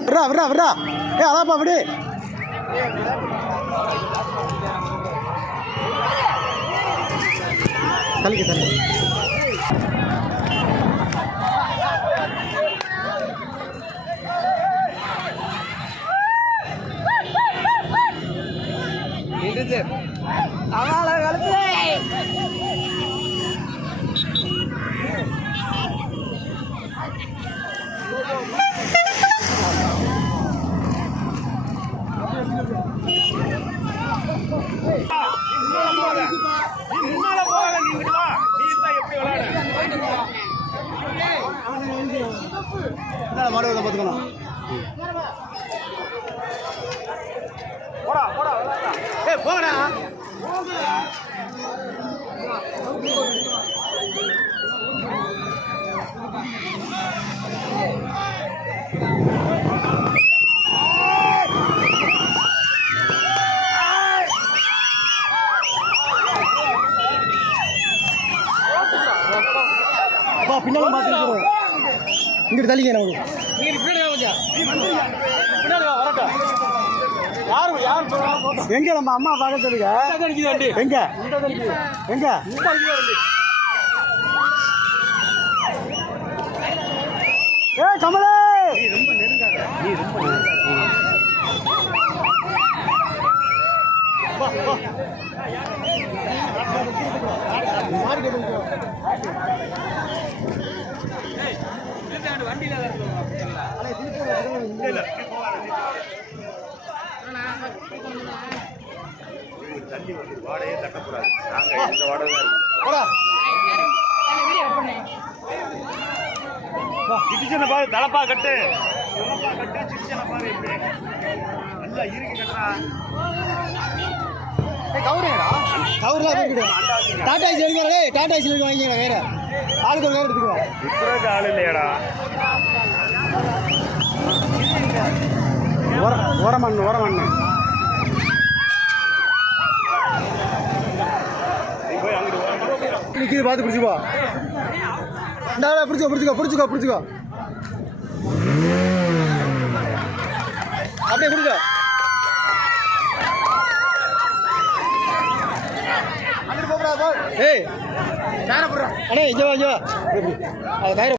விட்றா விட்றா விட்றா ஏ அதாப்பா விடு தள்ளிக்க தள்ளி. என்ன மாடு வந்து பார்த்துக்கணும் போடா அப்பா பின்னால மாத்திருக்கிறோம் இங்கிட்டு தள்ளிங்க நமக்கு எங்க நம்ம அம்மா பார்க்க சொல்லுங்க? எங்க? எங்க? ஏ கமலா! போடா சிட்டிசனை பாரு தலப்பா கட்டு. தலப்பா கட்டு சிட்டிசனை பாரு இப்படி. நல்லா இருக்கு கட்டுறா. கவுர்லாம் இருக்குது டாடா ஏசி எடுக்கிறே டாடா ஏசி எடுக்க வாங்கிக்கிறேன் வேற ஆளுக்கு ஒரு வேறு எடுத்துக்குவோம் விற்கிறதுக்கு ஆள் இல்லையாடா? உர உரமண் உரமண் நீ போய் அங்கிட்டு ஓரமா நிற்கிது பார்த்து பிடிச்சிக்கோ. இந்தா பிடிச்சிக்கோ பிடிச்சிக்கோ பிடிச்சிக்கோ பிடிச்சிக்கோ. அப்படியே பிடிச்சோ ஏய் அண்ணே இங்கே வா இங்கே வா. அது